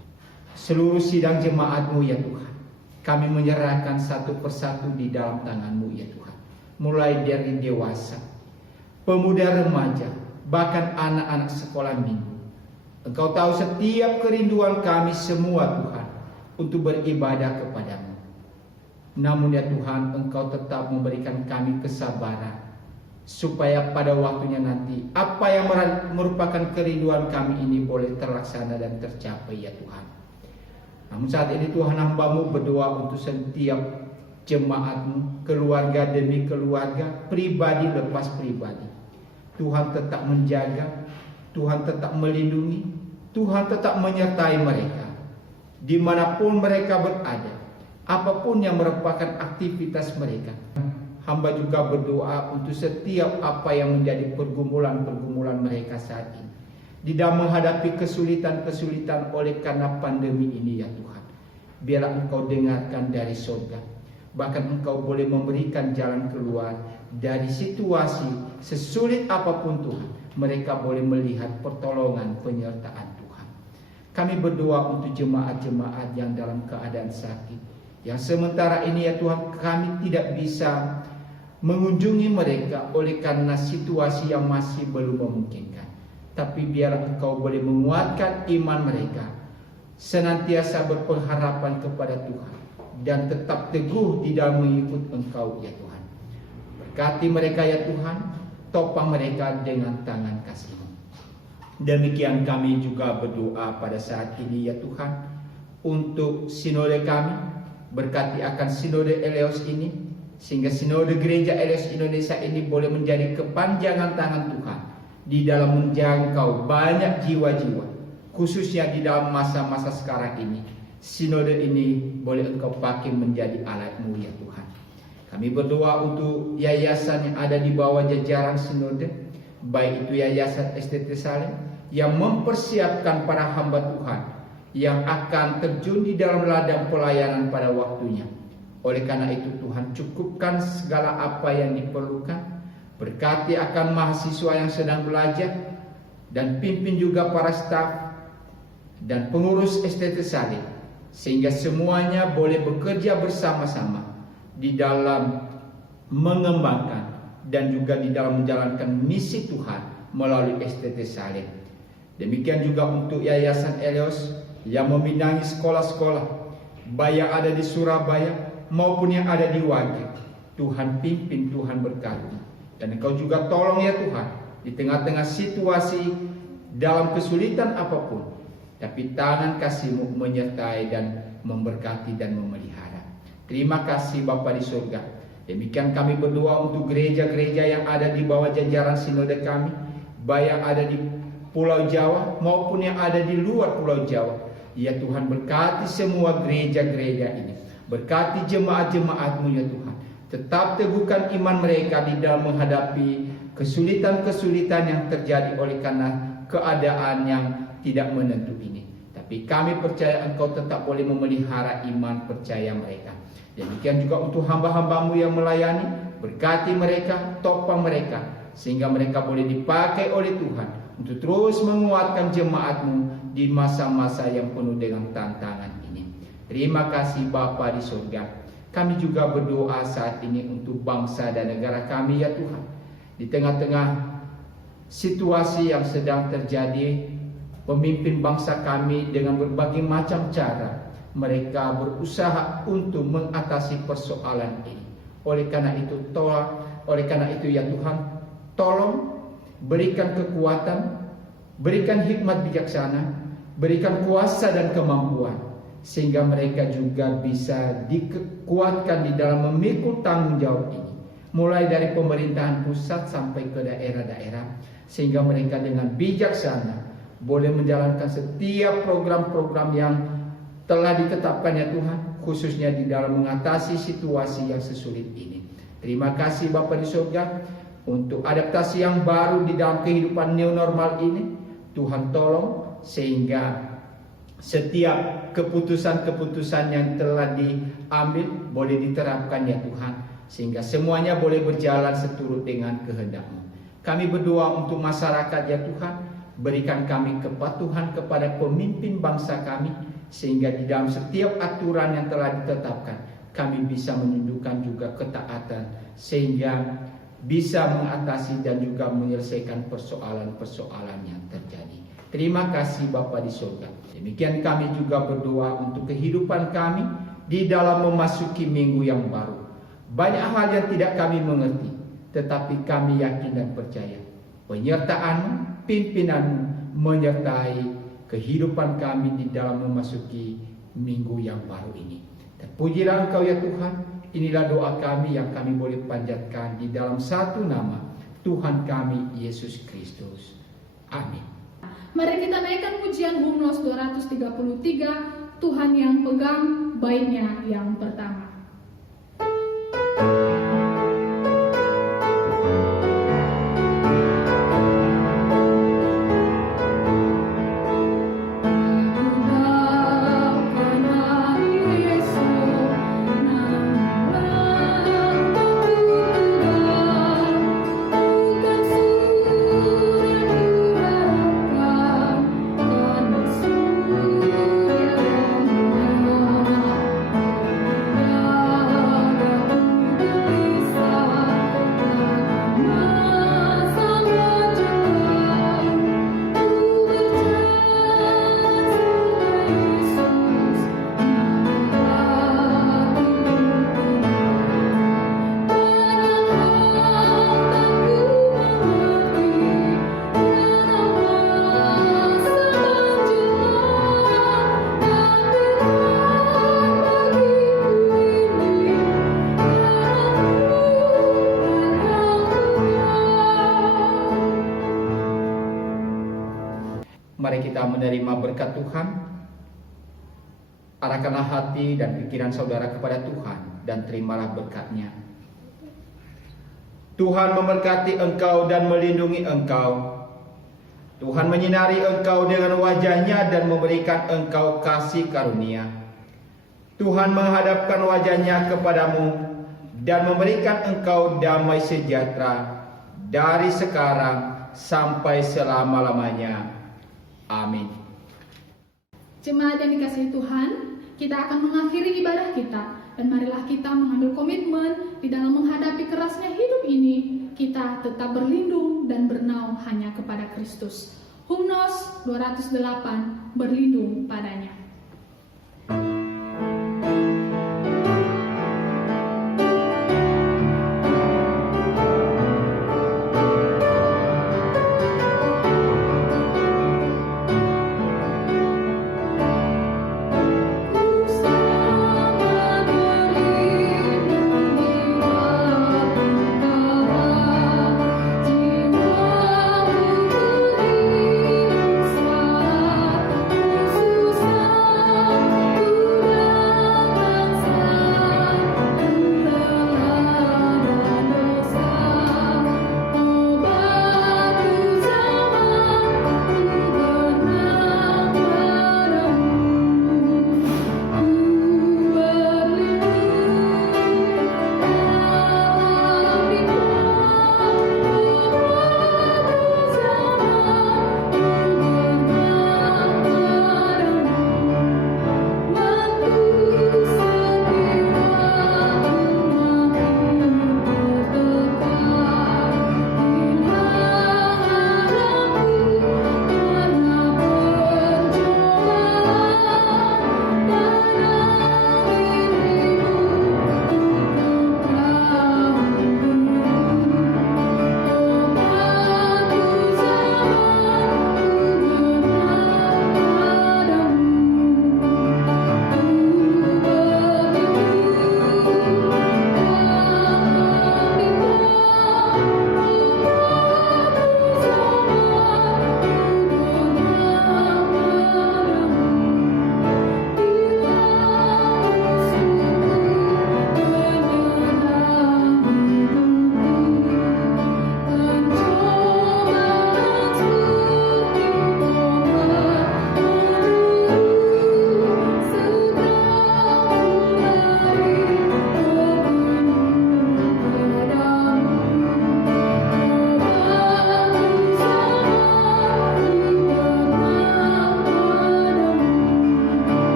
seluruh sidang jemaat-Mu ya Tuhan. Kami menyerahkan satu persatu di dalam tangan-Mu ya Tuhan. Mulai dari dewasa, pemuda remaja, bahkan anak-anak sekolah minggu. Engkau tahu setiap kerinduan kami semua Tuhan untuk beribadah kepadamu. Namun ya Tuhan, Engkau tetap memberikan kami kesabaran, supaya pada waktunya nanti apa yang merupakan kerinduan kami ini boleh terlaksana dan tercapai ya Tuhan. Namun saat ini Tuhan, hamba-Mu berdoa untuk setiap jemaat-Mu, keluarga demi keluarga, pribadi lepas pribadi. Tuhan tetap menjaga, Tuhan tetap melindungi, Tuhan tetap menyertai mereka dimanapun mereka berada, apapun yang merupakan aktivitas mereka. Hamba juga berdoa untuk setiap apa yang menjadi pergumulan-pergumulan mereka saat ini di dalam menghadapi kesulitan-kesulitan oleh karena pandemi ini ya Tuhan. Biarlah Engkau dengarkan dari surga, bahkan Engkau boleh memberikan jalan keluar dari situasi sesulit apapun Tuhan. Mereka boleh melihat pertolongan penyertaan Tuhan. Kami berdoa untuk jemaat-jemaat yang dalam keadaan sakit, yang sementara ini ya Tuhan kami tidak bisa mengunjungi mereka oleh karena situasi yang masih belum memungkinkan. Tapi biar Engkau boleh menguatkan iman mereka, senantiasa berpengharapan kepada Tuhan, dan tetap teguh di dalam mengikut Engkau ya Tuhan. Berkati mereka ya Tuhan, topang mereka dengan tangan kasih-Mu. Demikian kami juga berdoa pada saat ini ya Tuhan, untuk sinode kami. Berkati akan sinode Eleos ini, sehingga sinode gereja Eleos Indonesia ini boleh menjadi kepanjangan tangan Tuhan di dalam menjangkau banyak jiwa-jiwa, khususnya di dalam masa-masa sekarang ini. Sinode ini boleh Engkau pakai menjadi alat-Mu ya Tuhan. Kami berdoa untuk yayasan yang ada di bawah jajaran sinode, baik itu Yayasan STT Salem yang mempersiapkan para hamba Tuhan yang akan terjun di dalam ladang pelayanan pada waktunya. Oleh karena itu Tuhan, cukupkan segala apa yang diperlukan. Berkati akan mahasiswa yang sedang belajar, dan pimpin juga para staf dan pengurus STT Salem, sehingga semuanya boleh bekerja bersama-sama di dalam mengembangkan dan juga di dalam menjalankan misi Tuhan melalui STT Salem. Demikian juga untuk Yayasan Eleos yang membinangi sekolah-sekolah, baik yang ada di Surabaya maupun yang ada di Wage. Tuhan pimpin, Tuhan berkati, dan Engkau juga tolong ya Tuhan di tengah-tengah situasi dalam kesulitan apapun, tapi tangan kasih-Mu menyertai dan memberkati dan memelihara. Terima kasih Bapa di surga. Demikian kami berdoa untuk gereja-gereja yang ada di bawah jajaran sinode kami, baik yang ada di Pulau Jawa maupun yang ada di luar Pulau Jawa. Ya Tuhan, berkati semua gereja-gereja ini, berkati jemaat-jemaat-Mu ya Tuhan. Tetap teguhkan iman mereka di dalam menghadapi kesulitan-kesulitan yang terjadi oleh karena keadaan yang tidak menentu ini. Tapi kami percaya Engkau tetap boleh memelihara iman percaya mereka. Demikian juga untuk hamba-hamba-Mu yang melayani, berkati mereka, topang mereka, sehingga mereka boleh dipakai oleh Tuhan untuk terus menguatkan jemaat-Mu di masa-masa yang penuh dengan tantangan ini. Terima kasih Bapa di surga. Kami juga berdoa saat ini untuk bangsa dan negara kami ya Tuhan. Di tengah-tengah situasi yang sedang terjadi, pemimpin bangsa kami dengan berbagai macam cara mereka berusaha untuk mengatasi persoalan ini. Oleh karena itu ya Tuhan, tolong berikan kekuatan, berikan hikmat bijaksana, berikan kuasa dan kemampuan, sehingga mereka juga bisa dikuatkan di dalam memikul tanggung jawab ini, mulai dari pemerintahan pusat sampai ke daerah-daerah, sehingga mereka dengan bijaksana boleh menjalankan setiap program-program yang telah ditetapkan ya Tuhan, khususnya di dalam mengatasi situasi yang sesulit ini. Terima kasih Bapa di surga untuk adaptasi yang baru di dalam kehidupan new normal ini. Tuhan tolong sehingga setiap keputusan-keputusan yang telah diambil boleh diterapkan ya Tuhan, sehingga semuanya boleh berjalan seturut dengan kehendak-Mu. Kami berdoa untuk masyarakat ya Tuhan, berikan kami kepatuhan kepada pemimpin bangsa kami, sehingga di dalam setiap aturan yang telah ditetapkan kami bisa menunjukkan juga ketaatan, sehingga bisa mengatasi dan juga menyelesaikan persoalan-persoalan yang terjadi. Terima kasih Bapa di surga. Demikian kami juga berdoa untuk kehidupan kami di dalam memasuki minggu yang baru. Banyak hal yang tidak kami mengerti, tetapi kami yakin dan percaya penyertaan pimpinan menyertai kehidupan kami di dalam memasuki minggu yang baru ini. Terpujilah Engkau ya Tuhan. Inilah doa kami yang kami boleh panjatkan di dalam satu nama, Tuhan kami Yesus Kristus. Amin. Mari kita naikkan pujian Hymnos 233, Tuhan yang pegang, baitnya yang pertama. Yesus Mari kita menerima berkat Tuhan. Arahkanlah hati dan pikiran saudara kepada Tuhan dan terimalah berkat-Nya. Tuhan memberkati engkau dan melindungi engkau. Tuhan menyinari engkau dengan wajah-Nya dan memberikan engkau kasih karunia. Tuhan menghadapkan wajah-Nya kepadamu dan memberikan engkau damai sejahtera dari sekarang sampai selama-lamanya. Amin. Jemaat yang dikasihi Tuhan, kita akan mengakhiri ibadah kita. Dan marilah kita mengambil komitmen di dalam menghadapi kerasnya hidup ini, kita tetap berlindung dan bernaung hanya kepada Kristus. Humnos 208, berlindung padanya.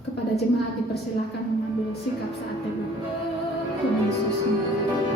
Kepada jemaat dipersilahkan mengambil sikap saat teduh. Tuhan Yesus memberkati.